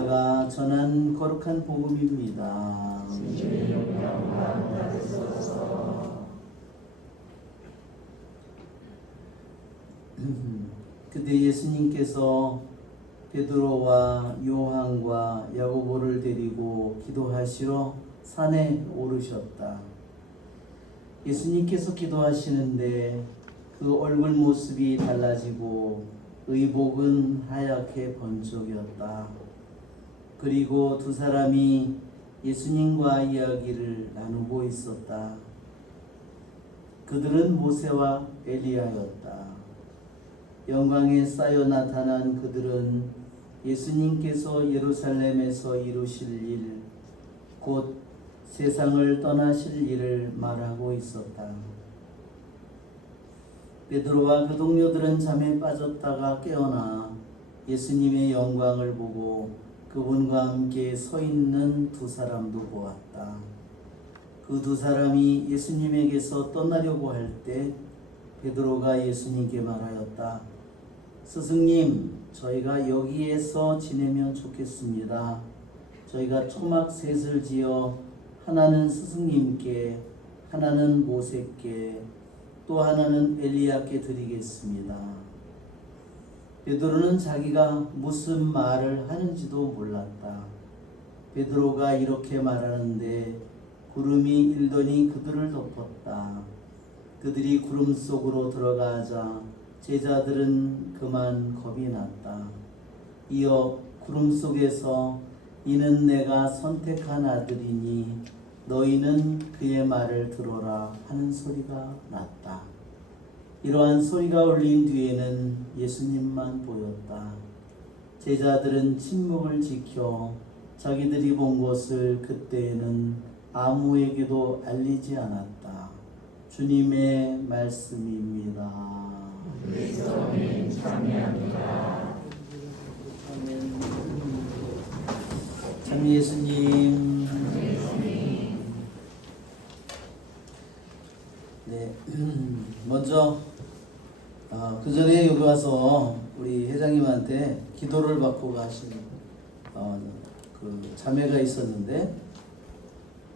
마리아가 전한 거룩한 복음입니다. 그때 예수님께서 베드로와 요한과 야고보를 데리고 기도하시러 산에 오르셨다. 예수님께서 기도하시는데 그 얼굴 모습이 달라지고 의복은 하얗게 번쩍였다. 그리고 두 사람이 예수님과 이야기를 나누고 있었다. 그들은 모세와 엘리야였다. 영광에 쌓여 나타난 그들은 예수님께서 예루살렘에서 이루실 일, 곧 세상을 떠나실 일을 말하고 있었다. 베드로와 그 동료들은 잠에 빠졌다가 깨어나 예수님의 영광을 보고 그분과 함께 서 있는 두 사람도 보았다. 그 두 사람이 예수님에게서 떠나려고 할 때 베드로가 예수님께 말하였다. 스승님, 저희가 여기에서 지내면 좋겠습니다. 저희가 초막 셋을 지어 하나는 스승님께, 하나는 모세께, 또 하나는 엘리야께 드리겠습니다. 베드로는 자기가 무슨 말을 하는지도 몰랐다. 베드로가 이렇게 말하는데 구름이 일더니 그들을 덮었다. 그들이 구름 속으로 들어가자 제자들은 그만 겁이 났다. 이어 구름 속에서 이는 내가 선택한 아들이니 너희는 그의 말을 들어라 하는 소리가 났다. 이러한 소리가 울린 뒤에는 예수님만 보였다. 제자들은 침묵을 지켜 자기들이 본 것을 그때에는 아무에게도 알리지 않았다. 주님의 말씀입니다. 그리스도님 참여합니다. 참 예수님. 네, 먼저 그 전에 여기 와서 우리 회장님한테 기도를 받고 가신 그 자매가 있었는데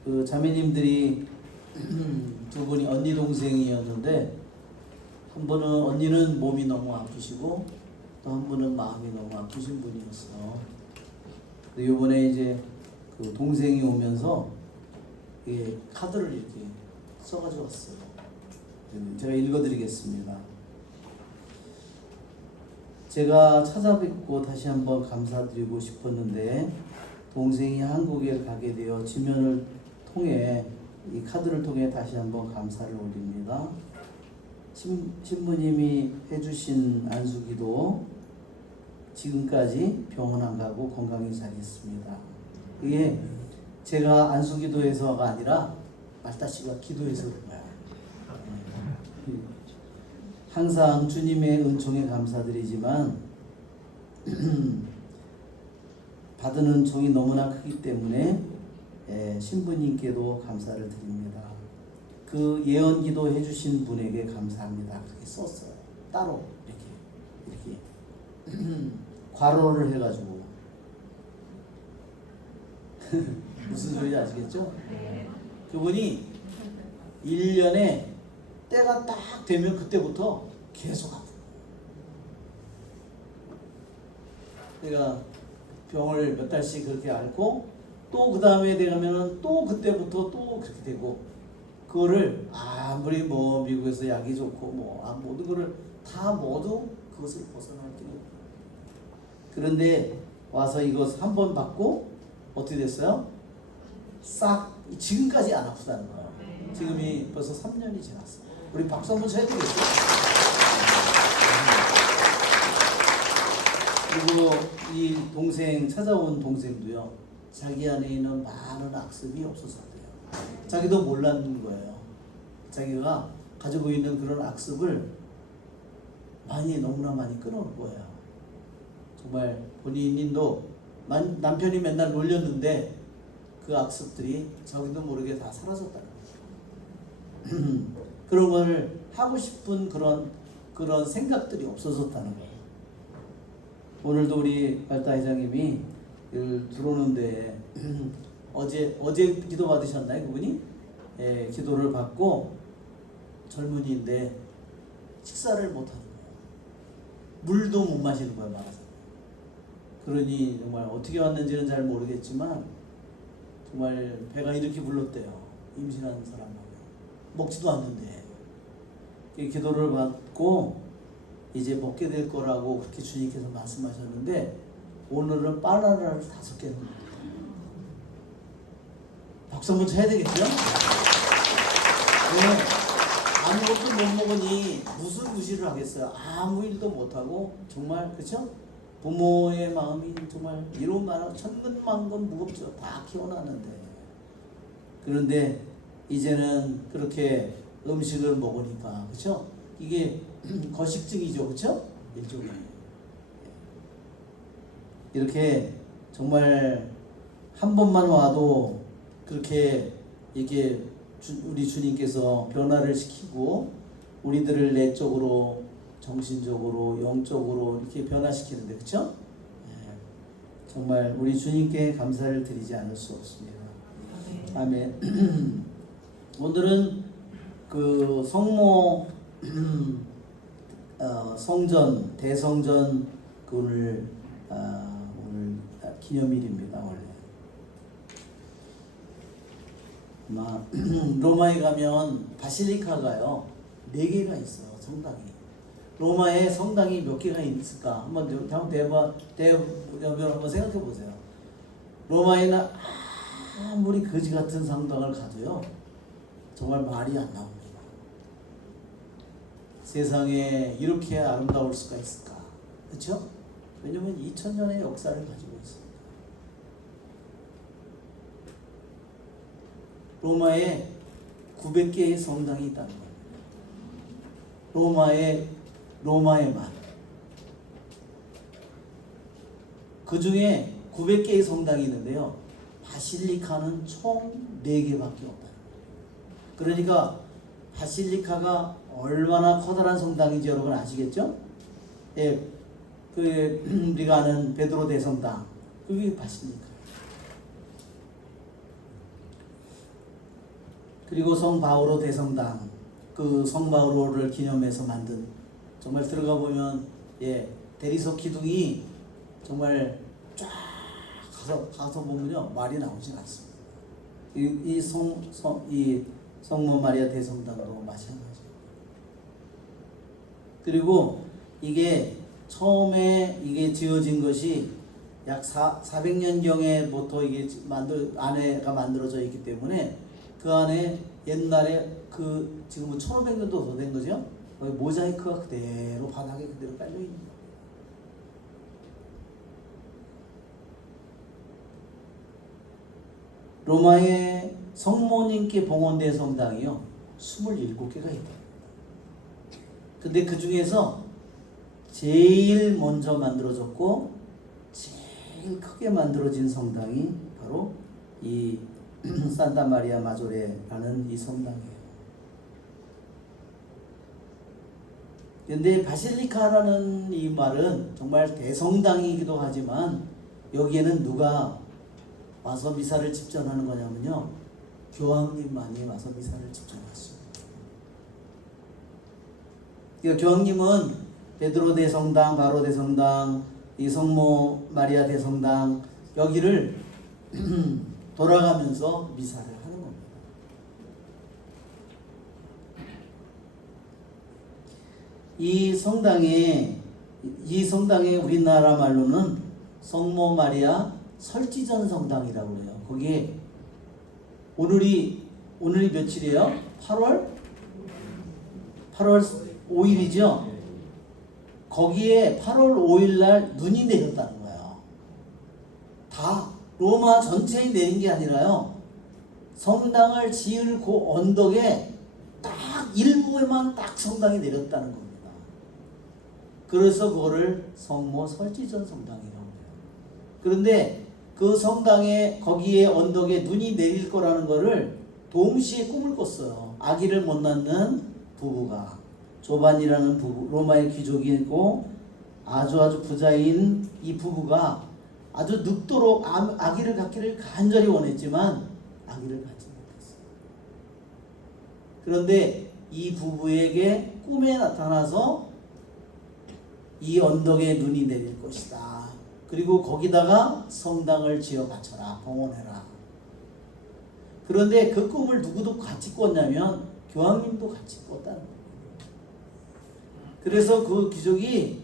그 자매님들이 두 분이 언니 동생이었는데 한 분은 언니는 몸이 너무 아프시고 또 한 분은 마음이 너무 아프신 분이었어. 근데 이번에 이제 그 동생이 오면서 예, 카드를 이렇게 써가지고 왔어요. 제가 읽어드리겠습니다. 제가 찾아뵙고 다시 한번 감사드리고 싶었는데 동생이 한국에 가게 되어 지면을 통해 이 카드를 통해 다시 한번 감사를 올립니다. 신부님이 해주신 안수기도 지금까지 병원 안 가고 건강히 잘 있습니다. 이게 제가 안수기도해서가 아니라 말타 씨가 기도해서 그런 거야. 항상 주님의 은총에 감사드리지만 받은 은총이 너무나 크기 때문에 신부님께도 감사를 드립니다. 그 예언기도 해주신 분에게 감사합니다. 그렇게 썼어요. 따로 이렇게 괄호를 해가지고 무슨 소리인지 아시겠죠? 그분이 1년에 때가 딱 되면 그때부터 계속 아프고 내가 병을 몇 달씩 그렇게 앓고 또 그 다음에 되면은 또 그때부터 또 그렇게 되고 그거를 아무리 뭐 미국에서 약이 좋고 뭐 모든 거를 다 모두 그것을 벗어날 길이 없고 그런데 와서 이것 한 번 받고 어떻게 됐어요? 싹 지금까지 안 아프다는 거예요. 지금이 벌써 3년이 지났어요. 우리 박수 한번 쳐야 되겠어요? 그리고 이 동생 찾아온 동생도요. 자기 안에 있는 많은 악습이 없어졌대요. 자기도 몰랐는 거예요. 자기가 가지고 있는 그런 악습을 너무나 많이 끊어올 거예요. 정말 본인도 남편이 맨날 놀렸는데 그 악습들이 자기도 모르게 다 사라졌다는 거예요. 그런 걸 하고 싶은 그런 생각들이 없어졌다는 거예요. 오늘도 우리 말타 회장님이 들어오는데 어제 기도 받으셨나요, 그분이? 예, 기도를 받고 젊은이인데 식사를 못 하는 거예요. 물도 못 마시는 거예요, 말하자면. 그러니 정말 어떻게 왔는지는 잘 모르겠지만 정말 배가 이렇게 불렀대요. 임신한 사람하고 먹지도 않는데 기도를 받고 이제 먹게 될 거라고 그렇게 주님께서 말씀하셨는데 오늘은 바나나를 5개 먹습니다. 박수 한번 쳐야 되겠죠? 네. 아무것도 못 먹으니 무슨 무시를 하겠어요. 아무 일도 못하고 정말 그렇죠? 부모의 마음이 정말 이런 말 천근만근 무겁죠. 다 키워놨는데 그런데 이제는 그렇게 음식을 먹으니까 그렇죠? 이게 거식증이죠, 그렇죠? 일종의 이렇게 정말 한 번만 와도 그렇게 이게 우리 주님께서 변화를 시키고 우리들을 내적으로 정신적으로 영적으로 이렇게 변화시키는데 그렇죠? 정말 우리 주님께 감사를 드리지 않을 수 없습니다. 아멘. 오늘은 그 성모 성전 대성전 오늘 기념일입니다. 원래 로마에 가면 바실리카가요 4개가 있어요. 성당이. 로마에 성당이 몇 개가 있을까? 한번 생각해 보세요. 로마에는 아무리 거지 같은 성당을 가도요 정말 말이 안 나옵니다. 세상에 이렇게 아름다울 수가 있을까? 그렇죠? 왜냐면 2000년의 역사를 가지고 있습니다. 로마에 900개의 성당이 있다는 겁니다. 로마에만. 그 중에 900개의 성당이 있는데요. 바실리카는 총 4개밖에 없다는 거예요. 그러니까 바실리카가 얼마나 커다란 성당인지 여러분 아시겠죠? 예, 우리가 아는 베드로 대성당, 그게 바실리카. 그리고 성 바오로 대성당, 그 성 바오로를 기념해서 만든 정말 들어가 보면 대리석 기둥이 정말 쫙 가서 보면요 말이 나오지 않습니다. 이 성모 마리아 대성당도 마찬가지. 그리고 이게 처음에 이게 지어진 것이 약 400년경에부터 이게 안에가 만들어져 있기 때문에 그 안에 옛날에 지금은 1500년도 더 된 거죠. 모자이크가 그대로 바닥에 그대로 깔려 있는 거예요. 로마의 성모님께 봉헌된 성당이요 27개가 있다. 근데 그 중에서 제일 먼저 만들어졌고 제일 크게 만들어진 성당이 바로 이 산타 마리아 마조레라는 이 성당이에요. 근데 바실리카라는 이 말은 정말 대성당이기도 하지만 여기에는 누가 와서 미사를 집전하는 거냐면요 교황님만이 와서 미사를 집전하십니다. 그러니까 교황님은 베드로 대성당, 바로 대성당, 이 성모 마리아 대성당 여기를 돌아가면서 미사를 하는 겁니다. 이 성당에 우리나라 말로는 성모 마리아 설지전 성당이라고 해요. 거기에 오늘이 며칠이에요? 8월 5일이죠. 거기에 8월 5일 날 눈이 내렸다는 거예요. 다 로마 전체에 내린 게 아니라요. 성당을 지을 그 언덕에 딱 일부에만 딱 성당이 내렸다는 겁니다. 그래서 그거를 성모 설지전 성당이라고 해요. 그런데 그 성당에 거기에 언덕에 눈이 내릴 거라는 거를 동시에 꿈을 꿨어요. 아기를 못 낳는 부부가 조반이라는 부부, 로마의 귀족이고 아주 부자인 이 부부가 아주 늙도록 아기를 갖기를 간절히 원했지만 아기를 갖지 못했어요. 그런데 이 부부에게 꿈에 나타나서 이 언덕에 눈이 내릴 것이다. 그리고 거기다가 성당을 지어 바쳐라, 봉헌해라. 그런데 그 꿈을 누구도 같이 꿨냐면 교황님도 같이 꿨다는 거예요. 그래서 그 귀족이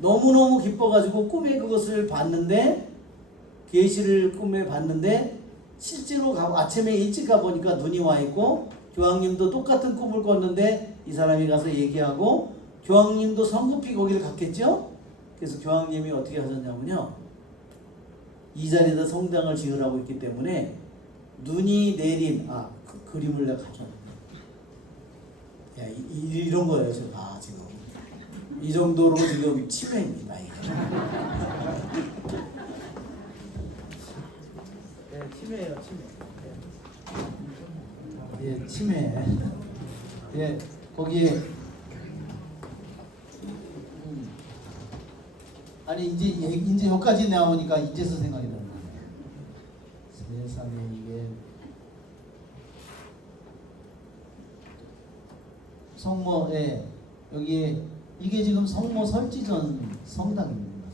너무너무 기뻐가지고 꿈에 그것을 봤는데, 계시를 꿈에 봤는데 실제로 아침에 일찍 가보니까 눈이 와 있고, 교황님도 똑같은 꿈을 꿨는데 이 사람이 가서 얘기하고, 교황님도 성급히 거기를 갔겠죠. 그래서 교황님이 어떻게 하셨냐면요, 이 자리에다 성당을 지으라고 했기 때문에 눈이 내린 그림을 내가 가져왔는데, 이런 거예요 제가 지금. 이 정도로 지금 치매입니다 이게. 네, 치매예요, 치매. 예, 치매. 예, 거기에 아니 이제 여기까지 나오니까 이제서 생각이 나는 거예요. 세상에 이게 성모에 여기에 이게 지금 성모 설치 전 성당입니다.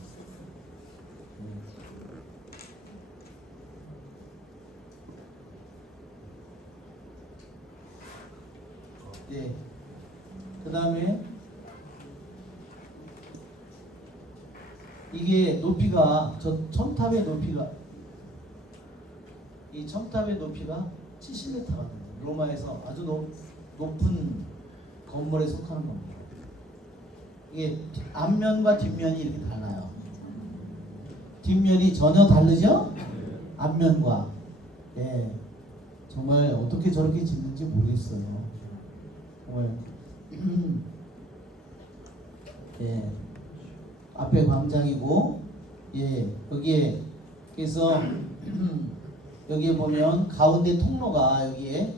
예. 그 다음에 이게 높이가 저 첨탑의 높이가 이 첨탑의 높이가 70m거든요. 로마에서 아주 높은 건물에 속하는 겁니다. 이게 앞면과 뒷면이 이렇게 달라요. 뒷면이 전혀 다르죠? 앞면과. 예. 정말 어떻게 저렇게 짓는지 모르겠어요. 정말. 예. 앞에 광장이고, 예. 여기에, 그래서, 여기에 보면 가운데 통로가 여기에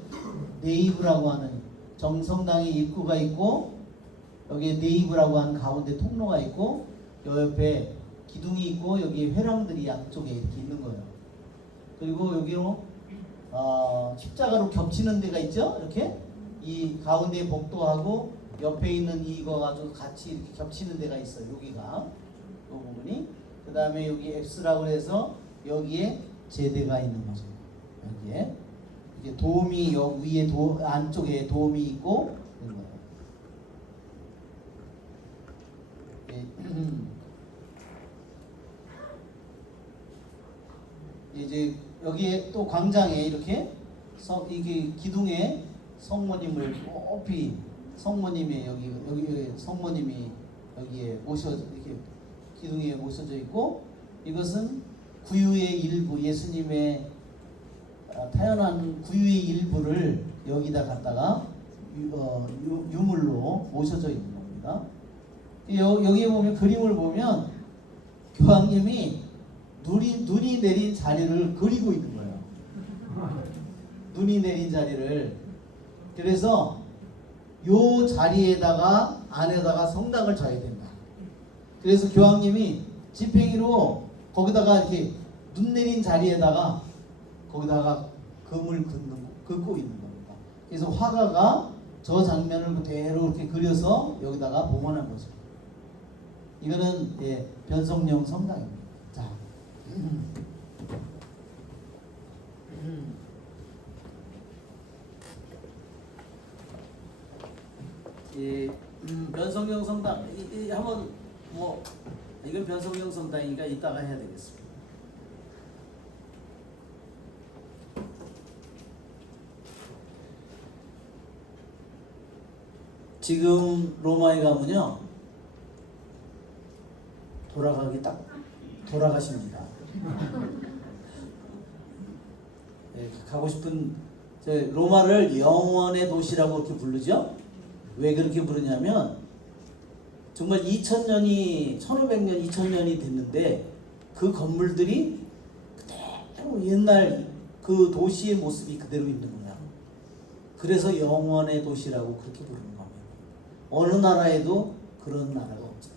네이브라고 하는 정성당의 입구가 있고, 여기에 네이브라고 하는 가운데 통로가 있고, 옆에 기둥이 있고, 여기에 회랑들이 양쪽에 이렇게 있는 거예요. 그리고 여기로 십자가로 겹치는 데가 있죠? 이렇게 이 가운데 복도하고 옆에 있는 이거 가지고 같이 이렇게 겹치는 데가 있어요. 여기가 이 부분이. 그 다음에 여기 앱스라고 해서 여기에 제대가 있는 거죠. 여기에 이게 도움이 여기 위에 안쪽에 도움이 있고 이런 거예요. 이제 여기에 또 광장에 이렇게 이게 기둥에 성모님을 높이 성모님이 여기 성모님이 여기에 이렇게 기둥에 모셔져 있고, 이것은 구유의 일부, 예수님의 태어난 구유의 일부를 여기다 갖다가 유물로 모셔져 있는 겁니다. 여기에 보면 그림을 보면 교황님이 눈이 내린 자리를 그리고 있는 거예요. 눈이 내린 자리를. 그래서 요 자리에다가 안에다가 성당을 져야 된다. 그래서 교황님이 지팽이로 거기다가 이렇게 눈 내린 자리에다가 거기다가 금을 긋고 있는 겁니다. 그래서 화가가 저 장면을 그대로 이렇게 그려서 여기다가 봉헌한 거죠. 이거는 변성령 성당입니다. 자, 변성령 성당 한번 이건 변성령 성당이니까 이따가 해야 되겠습니다. 지금 로마에 가면요 돌아가십니다. 가고 싶은 로마를 영원의 도시라고 이렇게 부르죠. 왜 그렇게 부르냐면 정말 1500년, 2000년이 됐는데 그 건물들이 그대로 옛날 그 도시의 모습이 그대로 있는 거야. 그래서 영원의 도시라고 그렇게 부르는 겁니다. 어느 나라에도 그런 나라가 없죠.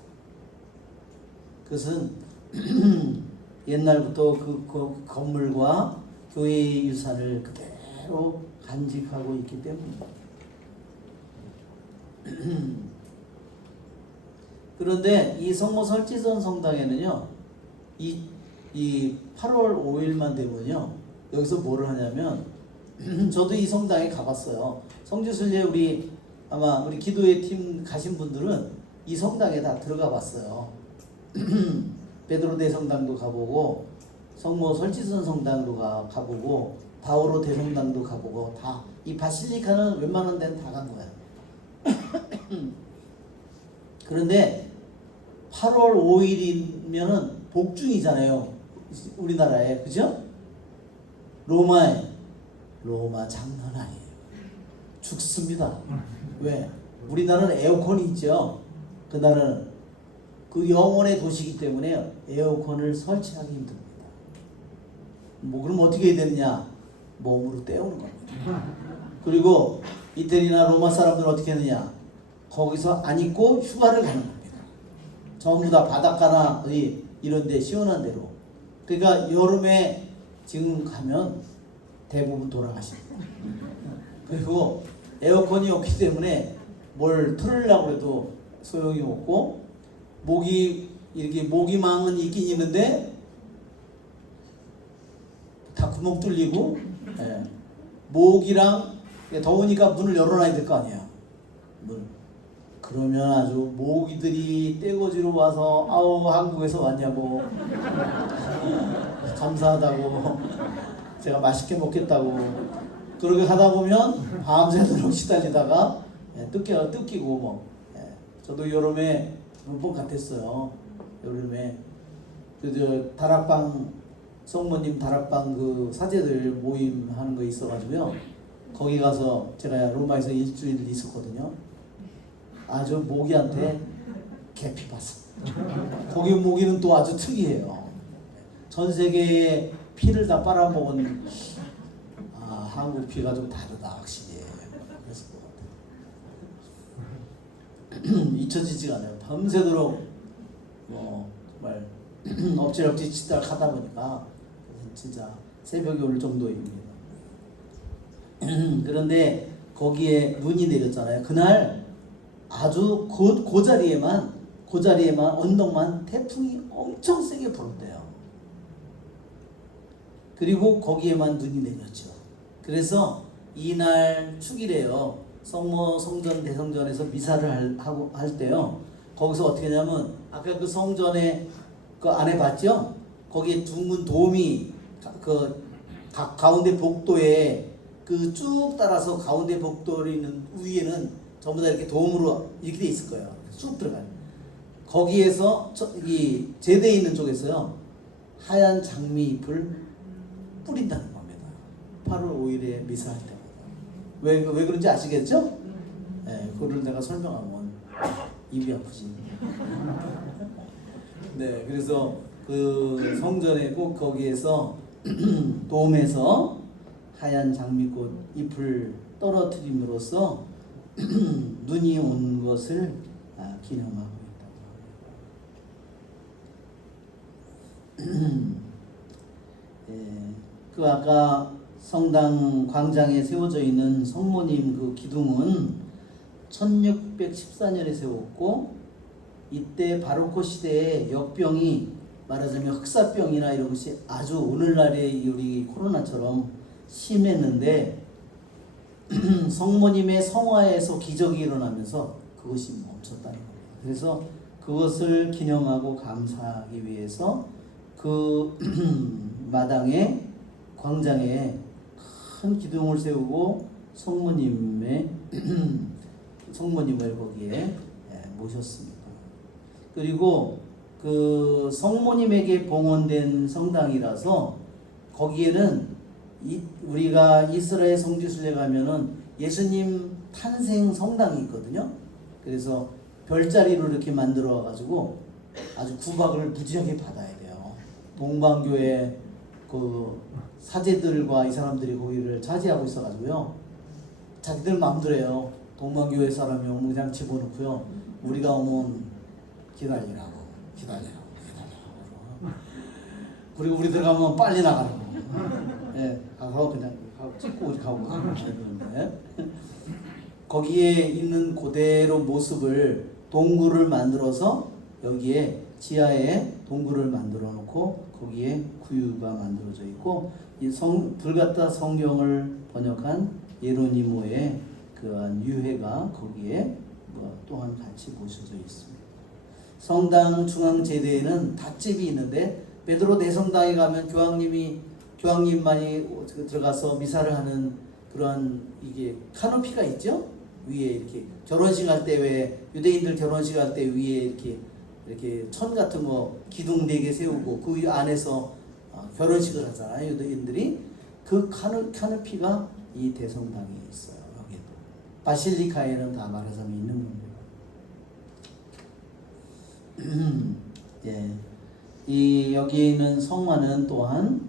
그것은 옛날부터 그 건물과 교회의 유산을 그대로 간직하고 있기 때문입니다. 그런데 이 성모 설지선 성당에는요, 이 8월 5일만 되면요, 여기서 뭐를 하냐면, 저도 이 성당에 가봤어요. 성지순례 아마 우리 기도회 팀 가신 분들은 이 성당에 다 들어가 봤어요. 베드로 대성당도 가보고, 성모 설지선 성당도 가보고, 바오로 대성당도 가보고, 다 이 바실리카는 웬만한 데는 다 간 거예요. 그런데 8월 5일이면은 복중이잖아요. 우리나라에, 그죠? 로마 장난 아니에요. 죽습니다. 왜? 우리나라는 에어컨이 있죠. 그날은 그 영혼의 도시이기 때문에 에어컨을 설치하기 힘듭니다. 그럼 어떻게 해야 되느냐? 몸으로 때우는 겁니다. 그리고 이태리나 로마 사람들은 어떻게 하느냐? 거기서 안 입고 휴가를 가는 겁니다. 전부 다 바닷가나 이런 데 시원한 데로. 그러니까 여름에 지금 가면 대부분 돌아가십니다. 그리고 에어컨이 없기 때문에 뭘 틀으려고 해도 소용이 없고, 모기망은 있긴 있는데 다 구멍 뚫리고, 모기랑 더우니까 문을 열어놔야 될 거 아니야. 그러면 아주 모기들이 떼거지로 와서 아우 한국에서 왔냐고 감사하다고 제가 맛있게 먹겠다고 그렇게 하다 보면 밤새도록 시달리다가 뜯기고 저도 여름에 몇 번 같았어요. 여름에 다락방 성모님 다락방 그 사제들 모임 하는 거 있어가지고요. 거기 가서 제가 로마에서 일주일 있었거든요. 아주 모기한테 개피 봤어. 거기 모기는 또 아주 특이해요. 전 세계의 피를 다 빨아먹은 한국 피가 좀 다르다 확실히. 그랬을 것 같아요. 잊혀지지가 않아요. 밤새도록 정말 엎질엎질 치다 하다 보니까 진짜 새벽이 올 정도입니다. 그런데 거기에 눈이 내렸잖아요. 그날 아주 그 자리에만 언덕만 태풍이 엄청 세게 불었대요. 그리고 거기에만 눈이 내렸죠. 그래서 이날 축일에요. 성모 성전 대성전에서 미사를 할 때요. 거기서 어떻게 하냐면 아까 그 성전에 그 안에 봤죠? 거기에 둥근 돔이 그 가운데 복도에 그 쭉 따라서 가운데 복도에 있는 위에는 전부 다 이렇게 돔으로 이렇게 돼 있을 거예요. 쭉 들어가요. 거기에서 이 제대에 있는 쪽에서요 하얀 장미잎을 뿌린다는 겁니다. 8월 5일에 미사할 때마다. 왜 그런지 아시겠죠? 그거를 내가 설명하면 입이 아프지. 네, 그래서 그 성전에 꼭 거기에서 돔에서 하얀 장미꽃 잎을 떨어뜨림으로써 눈이 온 것을 기념하고 있다고. 그 아까 성당 광장에 세워져 있는 성모님 그 기둥은 1614년에 세웠고, 이때 바로코 시대에 역병이 말하자면 흑사병이나 이런 것이 아주 오늘날의 우리 코로나처럼 심했는데 성모님의 성화에서 기적이 일어나면서 그것이 멈췄다는 겁니다. 그래서 그것을 기념하고 감사하기 위해서 그 마당에 광장에 큰 기둥을 세우고 성모님을 거기에 모셨습니다. 그리고 그 성모님에게 봉헌된 성당이라서 거기에는 우리가 이스라엘 성지순례 가면은 예수님 탄생 성당이 있거든요. 그래서 별자리로 이렇게 만들어 가지고 아주 구박을 무지하게 받아야 돼요. 동방교회 그 사제들과 이 사람들이 거기를 차지하고 있어가지고요. 자기들 마음대로 해요. 동방교회 사람이 오면 그냥 집어넣고요. 우리가 오면 기다리라고. 그리고 우리 들어가면 빨리 나가는 거. 예, 가고 그냥 가고 찍고 우리 가고 그러는데 거기에 있는 그대로 모습을 동굴을 만들어서 여기에 지하에 동굴을 만들어 놓고 거기에 구유가 만들어져 있고 이 불같다 성경을 번역한 예로니모의 그한 유해가 거기에 또한 같이 모셔져 있습니다. 성당 중앙 제대에는 닷집이 있는데 베드로 대성당에 가면 교황님만이 들어가서 미사를 하는 그런 이게 카노피가 있죠. 위에 이렇게 결혼식 할 때 왜 유대인들 결혼식 할 때 위에 이렇게 천 같은 거 기둥 4개 세우고 그 안에서 결혼식을 하잖아요. 유대인들이 그 카노피가 이 대성당에 있어요. 여기도 바실리카에는 다 말하자면 있는 겁니다. 예, 이 여기에 있는 성화는 또한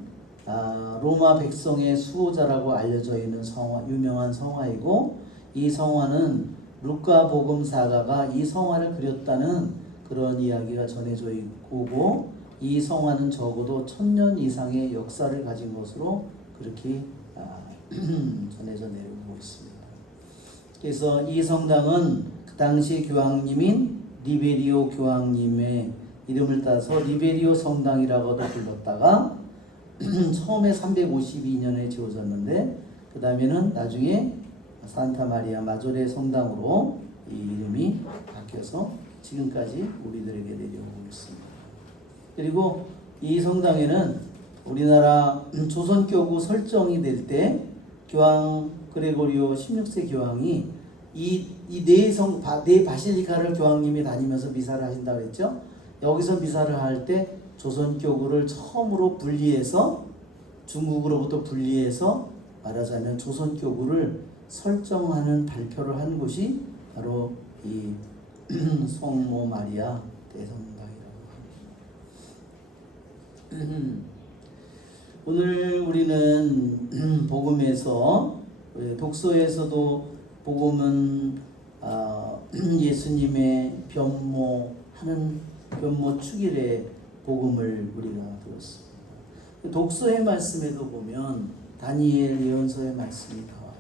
로마 백성의 수호자라고 알려져 있는 성화, 유명한 성화이고 이 성화는 루카 복음사가가 이 성화를 그렸다는 그런 이야기가 전해져 있고 이 성화는 적어도 1000년 이상의 역사를 가진 것으로 그렇게 전해져 내려오고 있습니다. 그래서 이 성당은 그 당시 교황님인 리베리오 교황님의 이름을 따서 리베리오 성당이라고도 불렀다가 처음에 352년에 지어졌는데 그 다음에는 나중에 산타 마리아 마조레 성당으로 이 이름이 바뀌어서 지금까지 우리들에게 내려오고 있습니다. 그리고 이 성당에는 우리나라 조선교구 설정이 될 때 교황 그레고리오 16세 교황이 네 바실리카를 교황님이 다니면서 미사를 하신다고 했죠. 여기서 미사를 할 때 조선교구를 처음으로 분리해서 중국으로부터 분리해서 말하자면 조선교구를 설정하는 발표를 한 곳이 바로 이 성모 마리아 대성당이라고 합니다. 오늘 우리는 복음에서 독서에서도 복음은 예수님의 변모하는 변모 축일의 복음을 우리가 들었습니다. 독서의 말씀에도 보면 다니엘 예언서의 말씀이 나와요.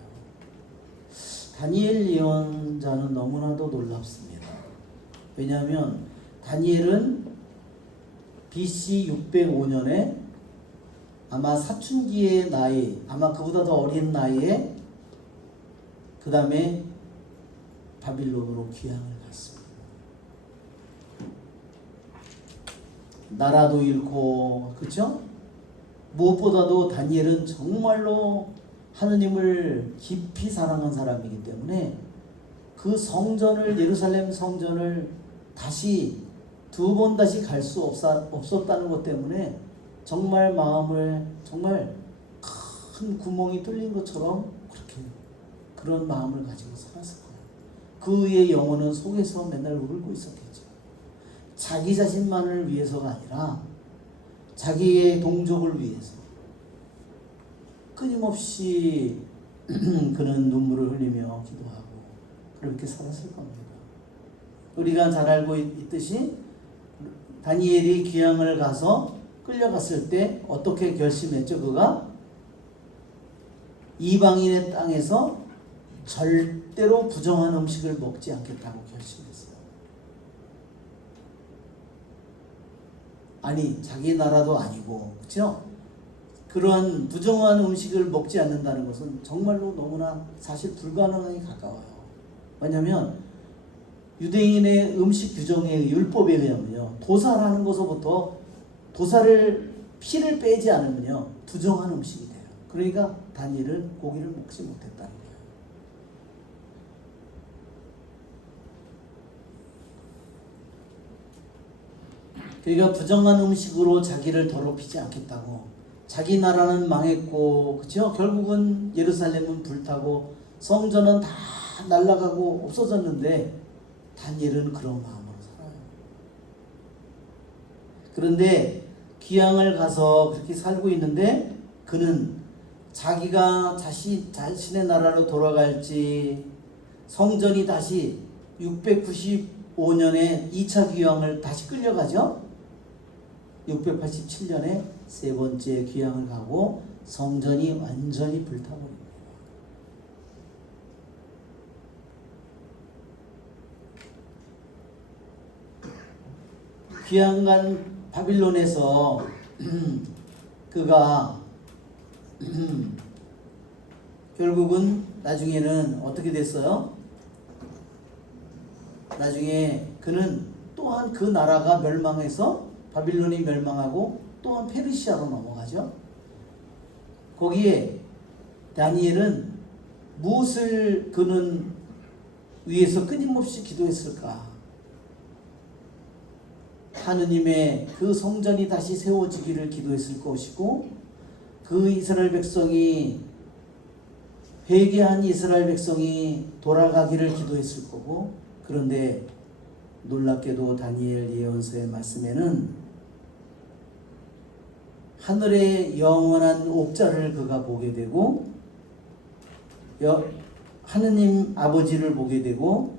다니엘 예언자는 너무나도 놀랍습니다. 왜냐하면 다니엘은 BC 605년에 아마 사춘기의 나이, 아마 그보다 더 어린 나이에 그 다음에 바빌론으로 귀향을 갔습니다. 나라도 잃고, 그렇죠? 무엇보다도 다니엘은 정말로 하느님을 깊이 사랑한 사람이기 때문에 그 성전을, 예루살렘 성전을 다시 두 번 다시 갈 수 없었다는 것 때문에 정말 마음을 정말 큰 구멍이 뚫린 것처럼 그렇게 그런 마음을 가지고 살았을 거예요. 그의 영혼은 속에서 맨날 울고 있었겠죠. 자기 자신만을 위해서가 아니라 자기의 동족을 위해서 끊임없이 그는 눈물을 흘리며 기도하고 그렇게 살았을 겁니다. 우리가 잘 알고 있듯이 다니엘이 귀향을 가서 끌려갔을 때 어떻게 결심했죠? 그가 이방인의 땅에서 절대로 부정한 음식을 먹지 않겠다고 결심했어요. 아니, 자기 나라도 아니고, 그렇죠? 그러한 부정한 음식을 먹지 않는다는 것은 정말로 너무나 사실 불가능하게 가까워요. 왜냐하면 유대인의 음식 규정의 율법에 의하면요, 도살하는 것서부터 도살을 피를 빼지 않으면요 부정한 음식이 돼요. 그러니까 다니엘은 고기를 먹지 못했다는 거예요. 그러니까 부정한 음식으로 자기를 더럽히지 않겠다고. 자기 나라는 망했고, 그렇죠? 결국은 예루살렘은 불타고 성전은 다 날아가고 없어졌는데 다니엘은 그런 마음으로 살아요. 그런데 귀향을 가서 그렇게 살고 있는데 그는 자기가 자신의 나라로 돌아갈지, 성전이 다시 695년에 2차 귀향을 다시 끌려가죠. 687년에 세 번째 귀향을 가고 성전이 완전히 불타버립니다. 귀향간 바빌론에서 그가 결국은 나중에는 어떻게 됐어요? 나중에 그는 또한 그 나라가 멸망해서 바빌론이 멸망하고 또한 페르시아로 넘어가죠. 거기에 다니엘은 무엇을 그는 위해서 끊임없이 기도했을까? 하느님의 그 성전이 다시 세워지기를 기도했을 것이고, 그 이스라엘 백성이 회개한 이스라엘 백성이 돌아가기를 기도했을 거고, 그런데 놀랍게도 다니엘 예언서의 말씀에는 하늘의 영원한 옥자를 그가 보게 되고 하느님 아버지를 보게 되고,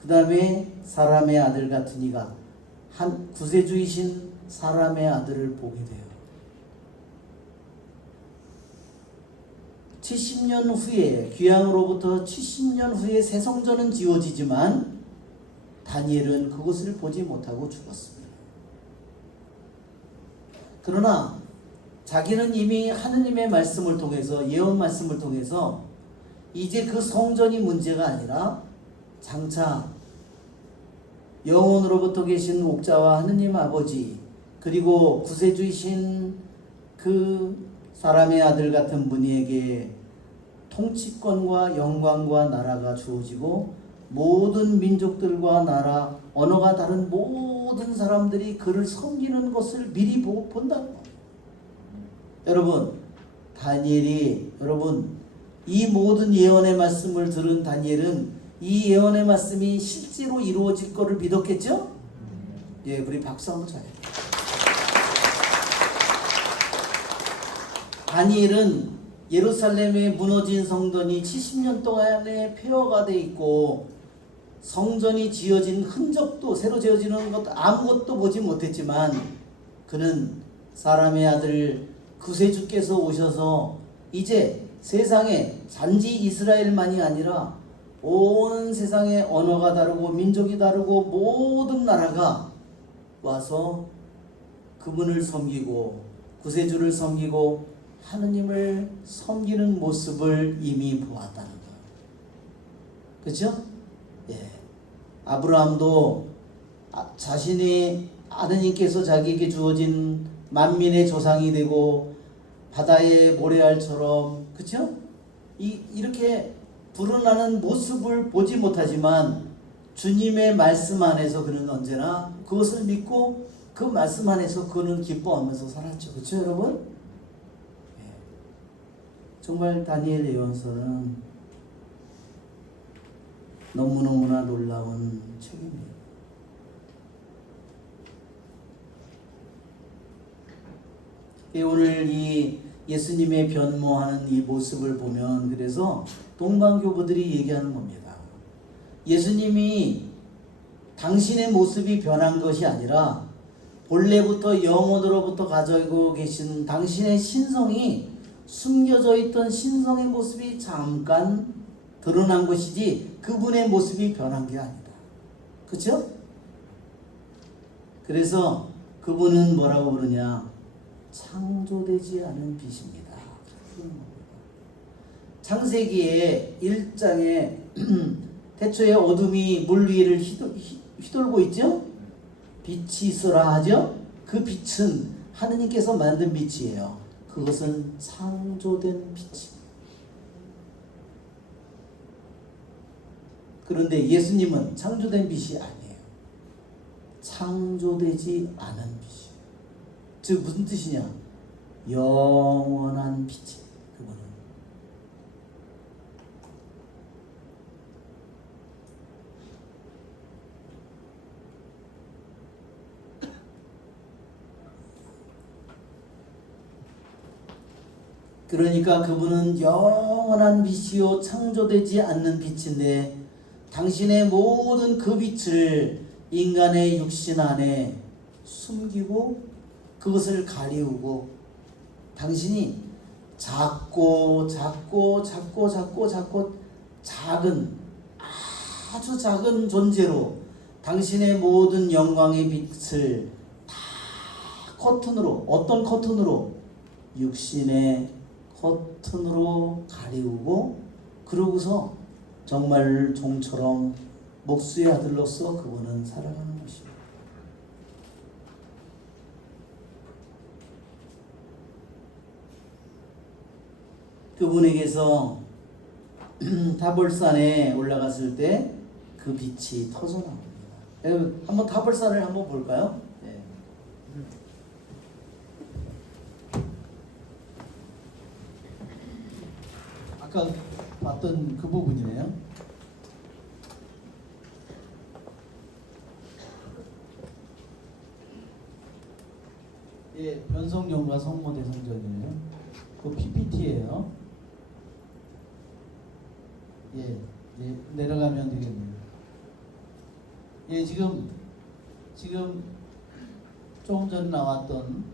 그 다음에 사람의 아들 같은 이가 한 구세주이신 사람의 아들을 보게 돼요. 70년 후에, 귀향으로부터 70년 후에 새 성전은 지어지지만 다니엘은 그것을 보지 못하고 죽었습니다. 그러나 자기는 이미 하느님의 말씀을 통해서, 예언 말씀을 통해서 이제 그 성전이 문제가 아니라 장차 영원으로부터 계신 옥자와 하느님 아버지, 그리고 구세주이신 그 사람의 아들 같은 분에게 통치권과 영광과 나라가 주어지고, 모든 민족들과 나라, 언어가 다른 모든 사람들이 그를 섬기는 것을 미리 보고 본다는 거예요. 여러분, 이 모든 예언의 말씀을 들은 다니엘은 이 예언의 말씀이 실제로 이루어질 것을 믿었겠죠? 예, 우리 박수 한번 쳐요. 다니엘은 예루살렘에 무너진 성전이 70년 동안에 폐허가 돼 있고, 성전이 지어진 흔적도, 새로 지어지는 것도 아무것도 보지 못했지만, 그는 사람의 아들 구세주께서 오셔서 이제 세상에 단지 이스라엘만이 아니라 온 세상의 언어가 다르고 민족이 다르고 모든 나라가 와서 그분을 섬기고 구세주를 섬기고 하느님을 섬기는 모습을 이미 보았다는 것. 그렇죠? 예. 아브라함도 자신의 하느님께서 자기에게 주어진 만민의 조상이 되고 바다의 모래알처럼, 그렇죠? 이렇게 불어나는 모습을 보지 못하지만 주님의 말씀 안에서 그는 언제나 그것을 믿고 그 말씀 안에서 그는 기뻐하면서 살았죠. 그렇죠, 여러분? 예. 정말 다니엘 예언서는 너무너무나 놀라운 책입니다. 오늘 이 예수님의 변모하는 이 모습을 보면, 그래서 동방교부들이 얘기하는 겁니다. 예수님이 당신의 모습이 변한 것이 아니라 본래부터 영원으로부터 가지고 계신 당신의 신성이, 숨겨져 있던 신성의 모습이 잠깐 드러난 것이지 그분의 모습이 변한 게 아니다. 그렇죠? 그래서 그분은 뭐라고 부르냐? 창조되지 않은 빛입니다. 창세기에 1장에 태초에 어둠이 물 위를 휘돌고 있죠? 빛이 있으라 하죠? 그 빛은 하느님께서 만든 빛이에요. 그것은 창조된 빛입니다. 그런데 예수님은 창조된 빛이 아니에요. 창조되지 않은 빛이에요. 즉 무슨 뜻이냐? 영원한 빛이. 그거는 그러니까 그분은 영원한 빛이요 창조되지 않는 빛인데, 당신의 모든 그 빛을 인간의 육신 안에 숨기고 그것을 가리우고 당신이 작고 작은 아주 작은 존재로 당신의 모든 영광의 빛을 다 커튼으로 어떤 커튼으로 육신의 커튼으로 가리우고 그러고서 정말 종처럼 목수의 아들로서 그분은 살아가는 것입니다. 그분에게서 타볼산에 올라갔을 때 그 빛이 터져나옵니다. 여러분 한번 타볼산을 한번 볼까요? 네. 아까 봤던 그 부분이네요. 예, 변성령과 성모대성전이에요. 그 PPT예요. 예, 내려가면 되겠네요. 예, 지금 조금 전에 나왔던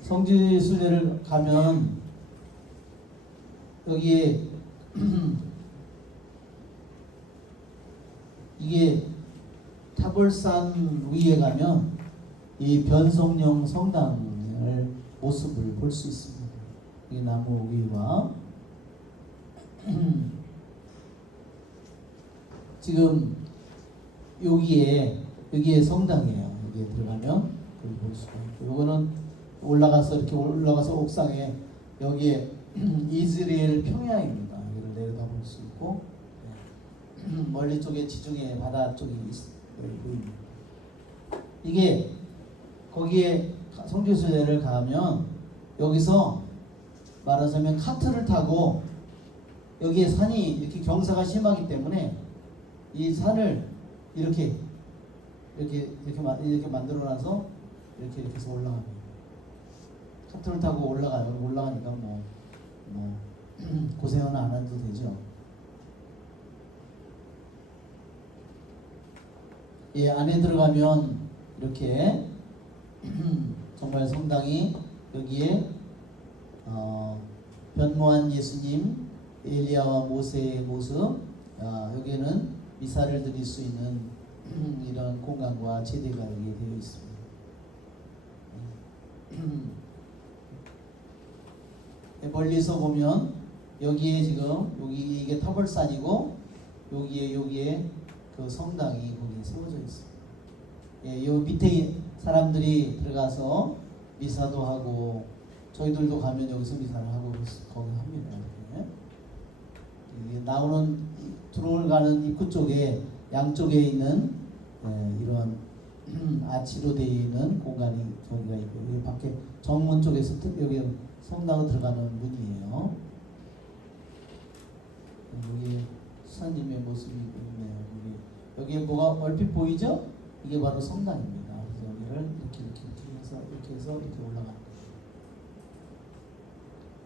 성지순례를 가면 여기에 이게 타볼산 위에 가면 이 변성령 성당을 모습을 볼 수 있습니다. 이 나무 위와 지금 여기에 성당이에요. 여기에 들어가면 여기 볼 수가 있고, 요거는 이렇게 올라가서 옥상에 여기에 이스라엘 평야입니다. 여기를 내려다볼 수 있고 멀리 쪽에 지중해 바다 쪽이 보입니다. 이게 거기에 성지순례를 가면 여기서 말하자면 카트를 타고 여기에 산이 이렇게 경사가 심하기 때문에 이 산을 이렇게 만들어놔서 이렇게 해서 올라갑니다. 카트를 타고 올라가니까 뭐 고생은 안 해도 되죠. 예, 안에 들어가면 이렇게 정말 성당이 여기에 변모한 예수님, 엘리야와 모세의 모습, 여기에는 미사를 드릴 수 있는 이런 공간과 제대가 여기에 되어 있습니다. 멀리서 보면 여기에 지금 이게 타볼산이고 여기에 그 성당이 거기에 세워져 있습니다. 예, 요 밑에 사람들이 들어가서 미사도 하고 저희들도 가면 여기서 미사를 하고 거기 합니다. 이게 들어가는 입구 쪽에 양쪽에 있는 이런 아치로 되어 있는 공간이 저기가 있고 여기 밖에 정문 쪽에서 여기 성당으로 들어가는 문이에요. 여기 수사님의 모습이 있네요. 여기에 뭐가 얼핏 보이죠? 이게 바로 성당입니다. 그래서 여기를 이렇게 해서 이렇게 올라갑니다.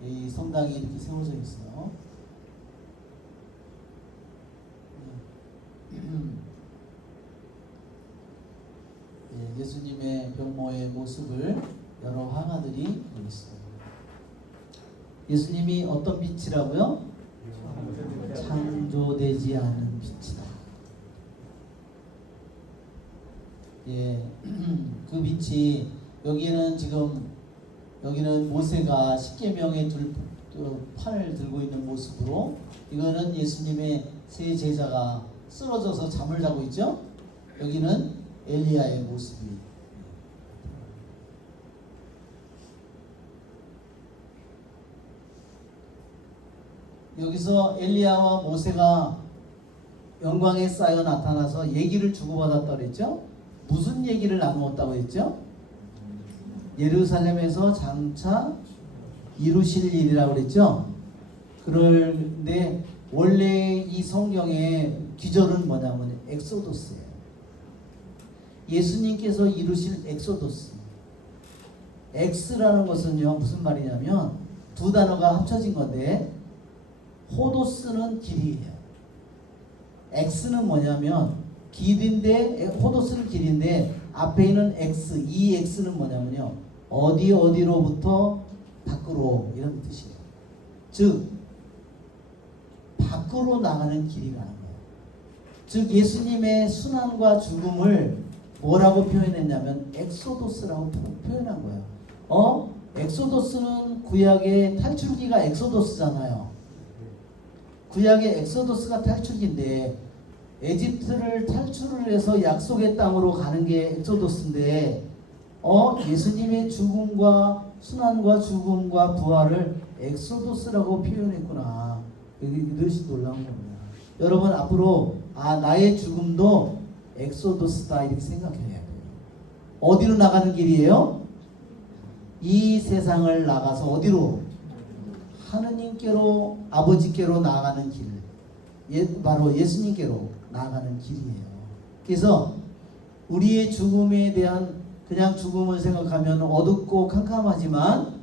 이 성당이 이렇게 세워져 있어요. 예수님의 변모의 모습을 여러 화가들이 그리고 있습니다. 예수님이 어떤 빛이라고요? 창조되지 않은 빛이다. 예, 그 빛이 여기는 모세가 십계명의 판을 들고 있는 모습으로 이거는 예수님의 세 제자가 쓰러져서 잠을 자고 있죠. 여기는 엘리야의 모습이 여기서 엘리야와 모세가 영광에 쌓여 나타나서 얘기를 주고받았다고 그랬죠. 무슨 얘기를 나누었다고 했죠? 예루살렘에서 장차 이루실 일이라고 그랬죠. 그런데 원래 이 성경의 기절은 뭐냐면 엑소도스예요. 예수님께서 이루실 엑소도스. 엑스라는 것은요 무슨 말이냐면 두 단어가 합쳐진 건데 호도스는 길이에요. X는 뭐냐면 길인데 호도스는 길인데 앞에 있는 X, 이 X는 뭐냐면요 어디로부터 밖으로 이런 뜻이에요. 즉 밖으로 나가는 길이라는 거예요. 즉 예수님의 순환과 죽음을 뭐라고 표현했냐면 엑소도스라고 표현한 거예요. 엑소도스는 구약의 탈출기가 엑소도스잖아요. 구약의 엑소도스가 탈출기인데 에집트를 탈출을 해서 약속의 땅으로 가는 게 엑소도스인데 예수님의 죽음과 순환과 죽음과 부활을 엑소도스라고 표현했구나. 이것이 놀라운 겁니다. 여러분 앞으로 나의 죽음도 엑소도스다 이렇게 생각해야 돼요. 어디로 나가는 길이에요? 이 세상을 나가서 어디로? 하느님께로 아버지께로 나아가는 길. 바로 예수님께로 나아가는 길이에요. 그래서 우리의 죽음에 대한 그냥 죽음을 생각하면 어둡고 캄캄하지만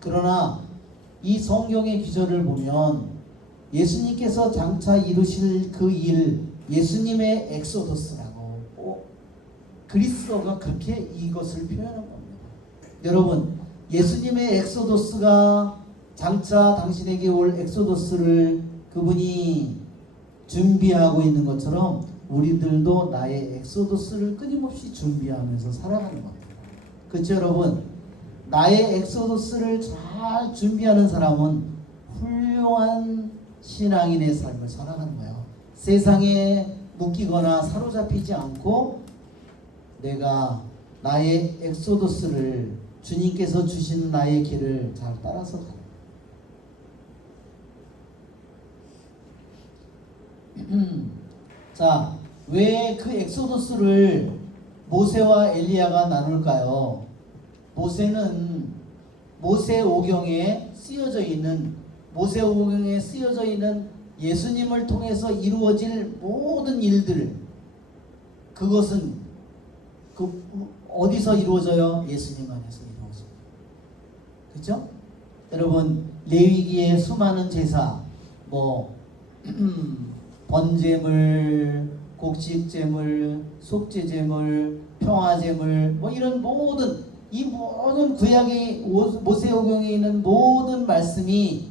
그러나 이 성경의 기절을 보면 예수님께서 장차 이루실 그 일 예수님의 엑소더스라고 그리스어가 그렇게 이것을 표현한 겁니다. 여러분 예수님의 엑소더스가 장차 당신에게 올 엑소더스를 그분이 준비하고 있는 것처럼 우리들도 나의 엑소더스를 끊임없이 준비하면서 살아가는 겁니다. 그렇죠 여러분? 나의 엑소더스를 잘 준비하는 사람은 훌륭한 신앙인의 삶을 살아가는 거예요. 세상에 묶이거나 사로잡히지 않고 내가 나의 엑소더스를 주님께서 주신 나의 길을 잘 따라서 가는 자, 왜 그 엑소더스를 모세와 엘리야가 나눌까요? 모세는 모세오경에 쓰여져 있는 예수님을 통해서 이루어질 모든 일들 그것은 어디서 이루어져요? 예수님 안에서 이루어져요. 그렇죠? 여러분 레위기의 수많은 제사 번제물, 곡식제물, 속죄제물, 평화제물 이런 모든 구약의 모세오경에 있는 모든 말씀이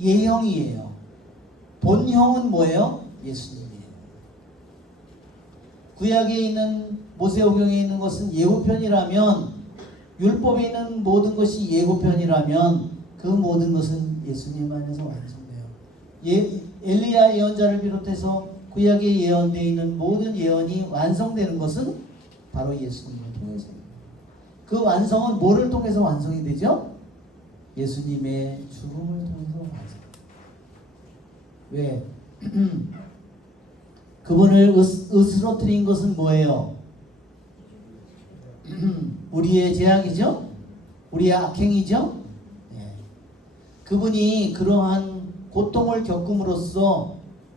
예형이에요. 본형은 뭐예요? 예수님이에요. 구약에 있는 모세오경에 있는 것은 예고편이라면 율법에 있는 모든 것이 예고편이라면 그 모든 것은 예수님 안에서 완성돼요. 엘리야 예언자를 비롯해서 구약에 예언되어 있는 모든 예언이 완성되는 것은 바로 예수님을 통해서입니다. 그 완성은 뭐를 통해서 완성이 되죠? 예수님의 죽음을 통해서 완성. 왜? 그분을 으스러뜨린 것은 뭐예요? 우리의 죄악이죠? 우리의 악행이죠? 네. 그분이 그러한 고통을 겪음으로써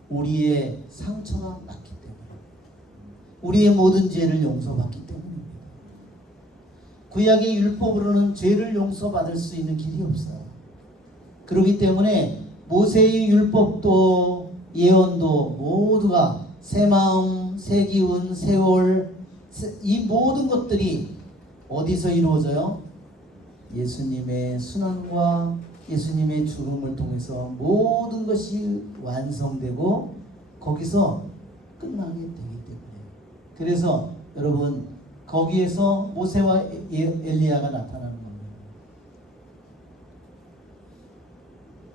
우리의 상처가 났기 때문에 우리의 모든 죄를 용서받기 때문입니다. 구약의 율법으로는 죄를 용서받을 수 있는 길이 없어요. 그렇기 때문에 모세의 율법도 예언도 모두가 새 마음, 새 기운, 세월 이 모든 것들이 어디서 이루어져요? 예수님의 순환과 예수님의 죽음을 통해서 모든 것이 완성되고 거기서 끝나게 되기 때문에 그래서 여러분 거기에서 모세와 엘리야가 나타나는 겁니다.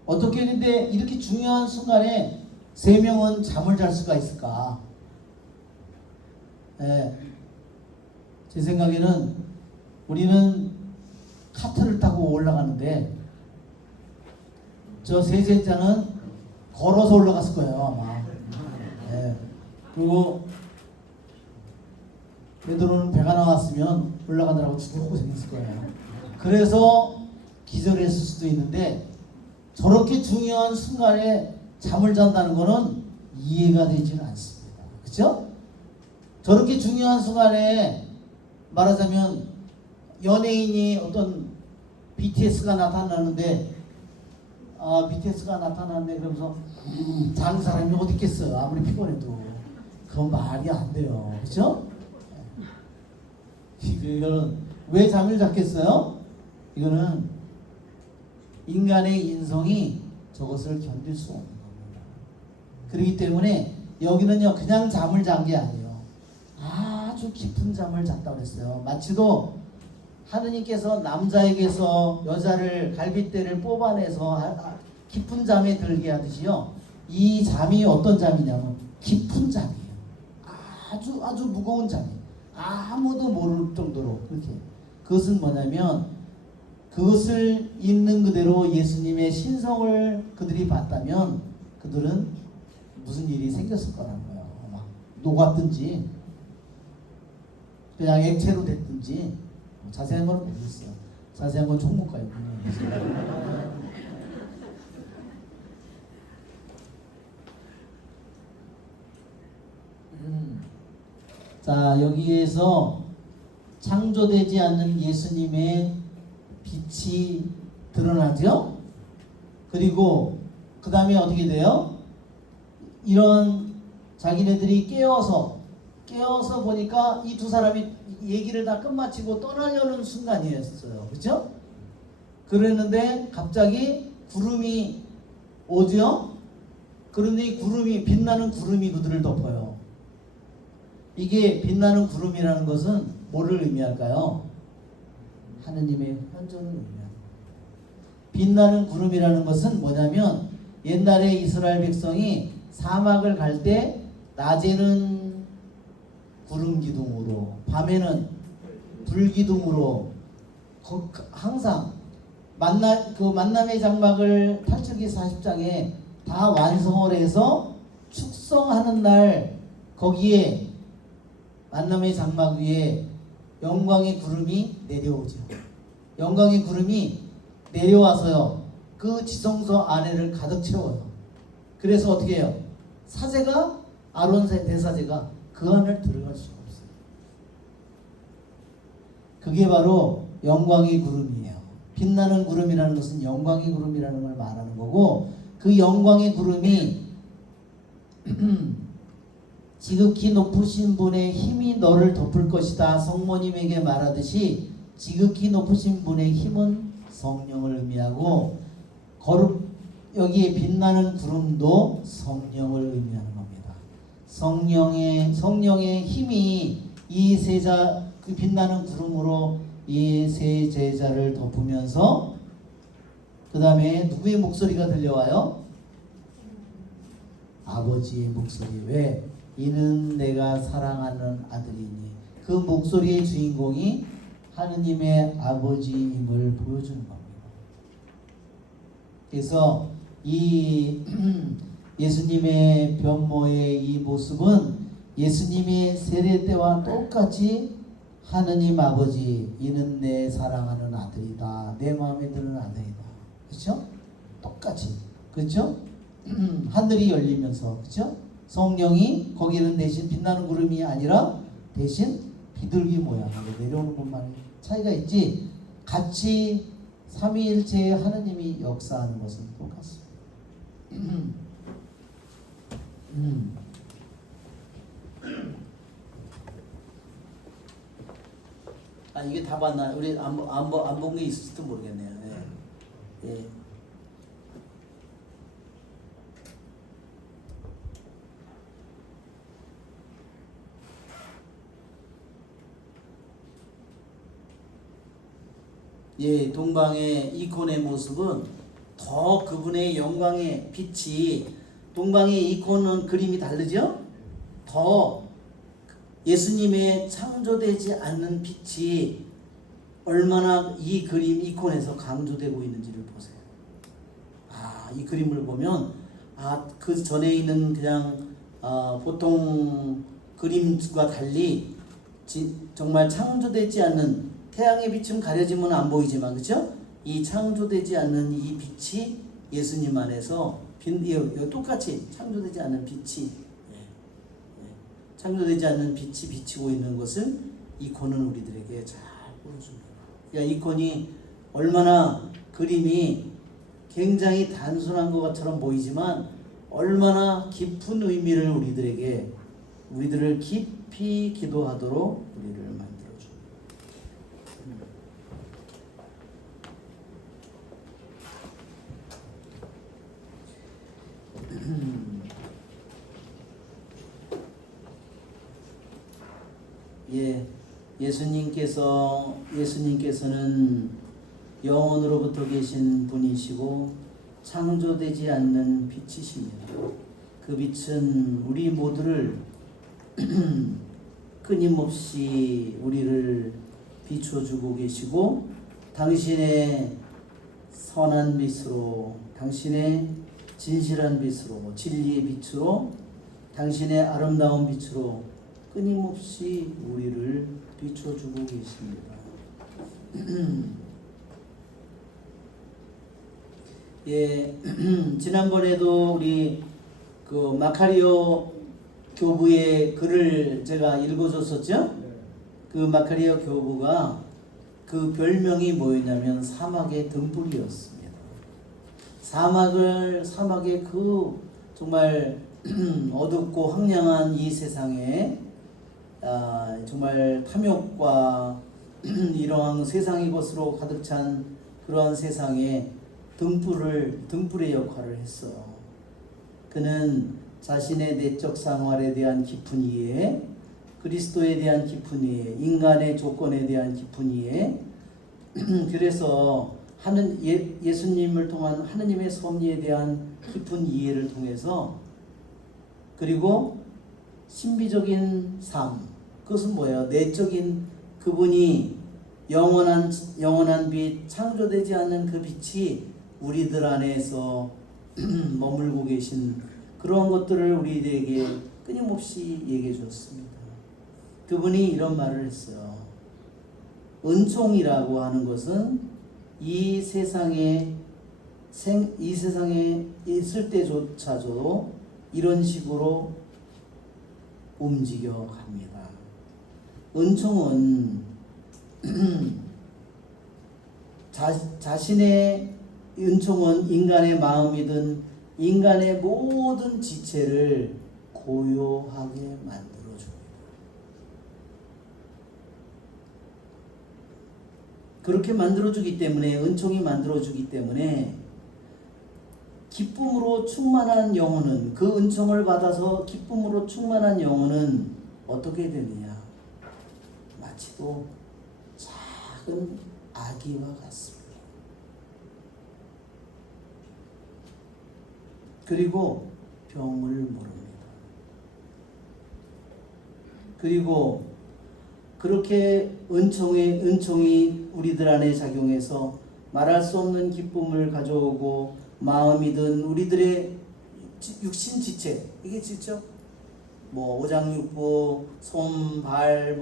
어떻게 했는데 이렇게 중요한 순간에 세 명은 잠을 잘 수가 있을까? 제 생각에는 우리는 카트를 타고 올라가는데 저 세제자는 걸어서 올라갔을 거예요 아마. 그리고 베드로는 배가 나왔으면 올라가느라고 죽고 생겼을 거예요. 그래서 기절했을 수도 있는데 저렇게 중요한 순간에 잠을 잔다는 거는 이해가 되지는 않습니다. 그렇죠? 저렇게 중요한 순간에 말하자면 연예인이 어떤 BTS가 나타나는데 BTS가 나타났네 그러면서 자는 사람이 어디 있겠어. 아무리 피곤해도 그건 말이 안 돼요. 그렇죠? 이거는 왜 잠을 잤겠어요? 이거는 인간의 인성이 저것을 견딜 수 없는 겁니다. 그렇기 때문에 여기는요 그냥 잠을 잔 게 아니에요. 아주 깊은 잠을 잤다고 그랬어요. 마치도 하느님께서 남자에게서 여자를 갈빗대를 뽑아내서 깊은 잠에 들게 하듯이요. 이 잠이 어떤 잠이냐면 깊은 잠이에요. 아주 무거운 잠이에요. 아무도 모를 정도로 그렇게. 그것은 뭐냐면 그것을 있는 그대로 예수님의 신성을 그들이 봤다면 그들은 무슨 일이 생겼을 거라는 거예요. 막 녹았든지 그냥 액체로 됐든지 자세한 건 모르겠어요. 자세한 건 총무과에 보면 자 여기에서 창조되지 않는 예수님의 빛이 드러나죠. 그리고 그 다음에 어떻게 돼요? 이런 자기네들이 깨어서 보니까 이 두 사람이 얘기를 다 끝마치고 떠나려는 순간이었어요. 그렇죠? 그랬는데 갑자기 구름이 오죠. 그런데 구름이 빛나는 구름이 그들을 덮어요. 이게 빛나는 구름이라는 것은 뭐를 의미할까요? 하느님의 현존을 의미합니다. 빛나는 구름이라는 것은 뭐냐면 옛날에 이스라엘 백성이 사막을 갈 때 낮에는 구름 기둥으로 밤에는 불 기둥으로 항상 만남의 장막을 탈출기 40장에 다 완성을 해서 축성하는 날 거기에 만남의 장막 위에 영광의 구름이 내려오죠. 영광의 구름이 내려와서요. 그 지성소 안에를 가득 채워요. 그래서 어떻게 해요? 사제가 아론 대사제가 그 안을 들어갈 수가 없어요. 그게 바로 영광의 구름이에요. 빛나는 구름이라는 것은 영광의 구름이라는 걸 말하는 거고 그 영광의 구름이 지극히 높으신 분의 힘이 너를 덮을 것이다. 성모님에게 말하듯이 지극히 높으신 분의 힘은 성령을 의미하고 여기에 빛나는 구름도 성령을 의미하는 겁니다. 성령의 힘이 이 세자 그 빛나는 구름으로 이 세 제자를 덮으면서 그 다음에 누구의 목소리가 들려와요? 아버지의 목소리. 왜? 이는 내가 사랑하는 아들이니. 그 목소리의 주인공이 하느님의 아버지임을 보여주는 겁니다. 그래서 이 예수님의 변모의 이 모습은 예수님이 세례 때와 똑같이 하느님 아버지 이는 내 사랑하는 아들이다. 내 마음에 드는 아들이다. 그렇죠? 똑같이. 그렇죠? 하늘이 열리면서 그렇죠? 성령이 거기는 대신 빛나는 구름이 아니라 대신 비둘기 모양으로 내려오는 것만 차이가 있지 같이 삼위일체의 하느님이 역사하는 것은 똑같습니다. 이게 다 봤나? 우리 안 본 게 있을지도 모르겠네요. 예. 예. 예, 동방의 이콘의 모습은 더 그분의 영광의 빛이 동방의 이콘은 그림이 다르죠? 더 예수님의 창조되지 않는 빛이 얼마나 이 그림 이콘에서 강조되고 있는지를 보세요. 이 그림을 보면 그 전에 있는 그냥 보통 그림과 달리 정말 창조되지 않는 태양의 빛은 가려지면 안 보이지만 그렇죠? 이 창조되지 않는 이 빛이 예수님 안에서 똑같이 창조되지 않는 빛이 창조되지 않는 빛이 비치고 있는 것을 이콘은 우리들에게 잘 보여줍니다. 그러니까 이콘이 얼마나 그림이 굉장히 단순한 것처럼 보이지만 얼마나 깊은 의미를 우리들을 깊이 기도하도록 우리를 만들어줍니다. 예수님께서는 영원으로부터 계신 분이시고 창조되지 않는 빛이십니다. 그 빛은 우리 모두를 끊임없이 우리를 비춰주고 계시고 당신의 선한 빛으로, 당신의 진실한 빛으로, 진리의 빛으로, 당신의 아름다운 빛으로 끊임없이 우리를 비춰주고 계십니다. 지난번에도 우리 그 마카리오 교부의 글을 제가 읽어줬었죠? 그 마카리오 교부가 그 별명이 뭐였냐면 사막의 등불이었습니다. 사막의 그 정말 어둡고 황량한 이 세상에 정말 탐욕과 이러한 세상의 것으로 가득 찬 그러한 세상에 등불의 역할을 했어요. 그는 자신의 내적 생활에 대한 깊은 이해, 그리스도에 대한 깊은 이해, 인간의 조건에 대한 깊은 이해, 그래서 예수님을 통한 하느님의 섭리에 대한 깊은 이해를 통해서, 그리고 신비적인 삶, 그것은 뭐예요? 내적인 그분이 영원한 빛, 창조되지 않는 그 빛이 우리들 안에서 머물고 계신 그런 것들을 우리에게 끊임없이 얘기해 주었습니다. 그분이 이런 말을 했어요. 은총이라고 하는 것은 이 세상에 있을 때조차도 이런 식으로 움직여 갑니다. 은총은 은총은 인간의 마음이든 인간의 모든 지체를 고요하게 만들어줍니다. 그렇게 만들어주기 때문에, 은총이 만들어주기 때문에 기쁨으로 충만한 영혼은, 그 은총을 받아서 기쁨으로 충만한 영혼은 어떻게 되느냐? 마치도 작은 아기와 같습니다. 그리고 병을 모릅니다. 그리고 그렇게 은총이 우리들 안에 작용해서 말할 수 없는 기쁨을 가져오고, 마음이든 우리들의 육신 지체, 이게 지죠? 오장육부, 손, 발,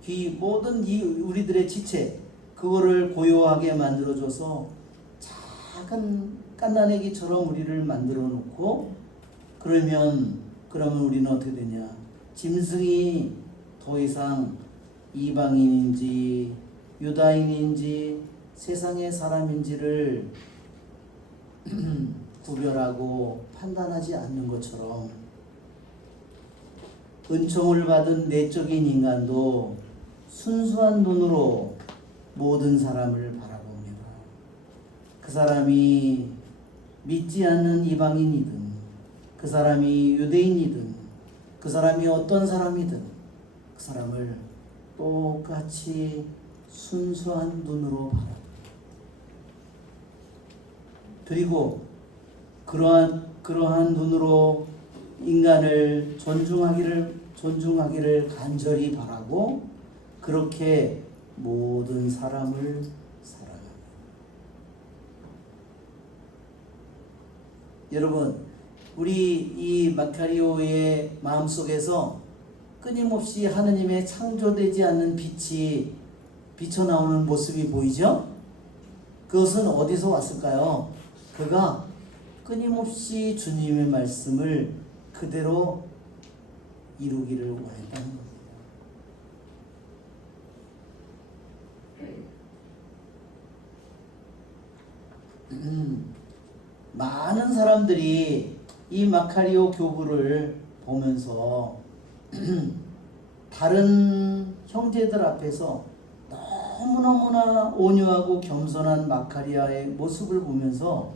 귀, 모든 이 우리들의 지체, 그거를 고요하게 만들어줘서 작은 갓난아기처럼 우리를 만들어 놓고, 그러면 우리는 어떻게 되냐? 짐승이 더 이상 이방인인지 유다인인지 세상의 사람인지를 구별하고 판단하지 않는 것처럼, 은총을 받은 내적인 인간도 순수한 눈으로 모든 사람을 바라봅니다. 그 사람이 믿지 않는 이방인이든, 그 사람이 유대인이든, 그 사람이 어떤 사람이든 그 사람을 똑같이 순수한 눈으로 바라봅니다. 그리고 그러한 눈으로 인간을 존중하기를 간절히 바라고, 그렇게 모든 사람을 사랑합니다. 여러분, 우리 이 마카리오의 마음속에서 끊임없이 하느님의 창조되지 않는 빛이 비쳐나오는 모습이 보이죠? 그것은 어디서 왔을까요? 그가 끊임없이 주님의 말씀을 그대로 이루기를 원했다는 겁니다. 사람들이 이 마카리오 교부를 보면서 다른 형제들 앞에서 너무너무나 온유하고 겸손한 마카리아의 모습을 보면서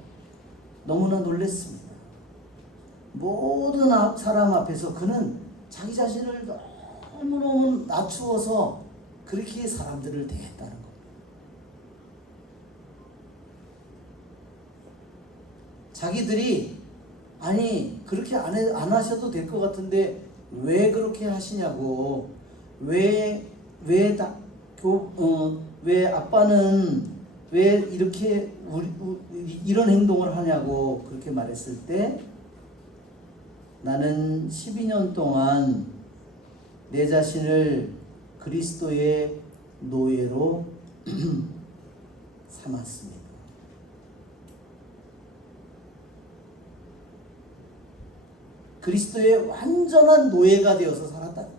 너무나 놀랐습니다. 모든 사람 앞에서 그는 자기 자신을 너무너무 낮추어서 그렇게 사람들을 대했다는 겁니다. 자기들이 아니 그렇게 안 하셔도 될 것 같은데 왜 그렇게 하시냐고, 왜 아빠는 왜 이렇게 이런 행동을 하냐고 그렇게 말했을 때, 나는 12년 동안 내 자신을 그리스도의 노예로 삼았습니다. 그리스도의 완전한 노예가 되어서 살았다는 거예요.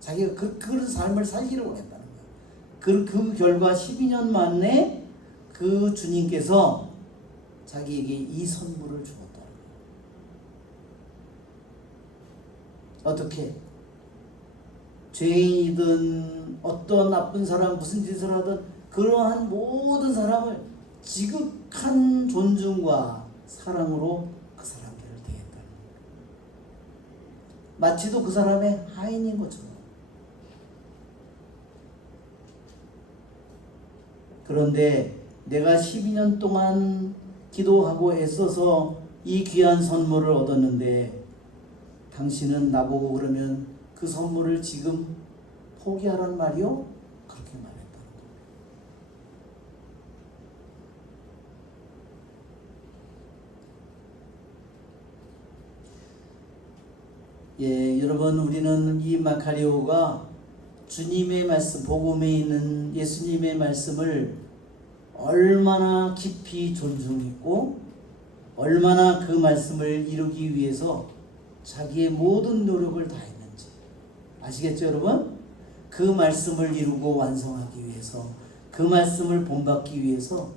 자기가 그런 삶을 살기를 원했다는 거예요. 그 결과 12년 만에 그 주님께서 자기에게 이 선물을 주었다는 거예요. 어떻게? 죄인이든 어떤 나쁜 사람 무슨 짓을 하든 그러한 모든 사람을 지극한 존중과 사랑으로 그 사람들을 대했다. 마치도 그 사람의 하인인 것처럼. 그런데 내가 12년 동안 기도하고 애써서 이 귀한 선물을 얻었는데 당신은 나보고 그러면 그 선물을 지금 포기하란 말이요? 그렇게 말했다는 거예요. 예, 여러분, 우리는 이 마카리오가 주님의 말씀, 복음에 있는 예수님의 말씀을 얼마나 깊이 존중했고 얼마나 그 말씀을 이루기 위해서 자기의 모든 노력을 다했는지 아시겠죠, 여러분? 그 말씀을 이루고 완성하기 위해서, 그 말씀을 본받기 위해서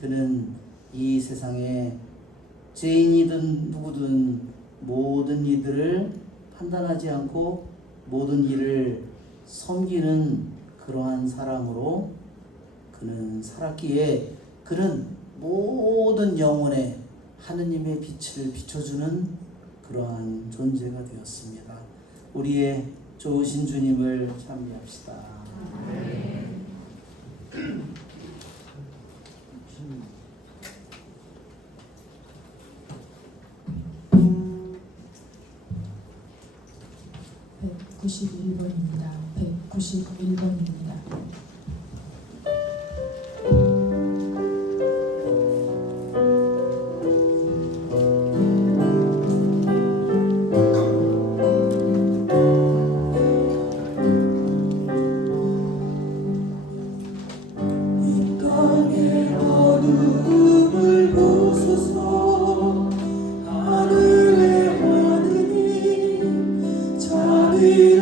그는 이 세상에 죄인이든 누구든 모든 이들을 판단하지 않고 모든 일을 섬기는 그러한 사람으로 그는 살았기에 그는 모든 영혼에 하느님의 빛을 비춰주는 그러한 존재가 되었습니다. 우리의 좋으신 주님을 찬미합시다. (191번입니다) 191번입니다. 하늘의 하느님, 자비하시고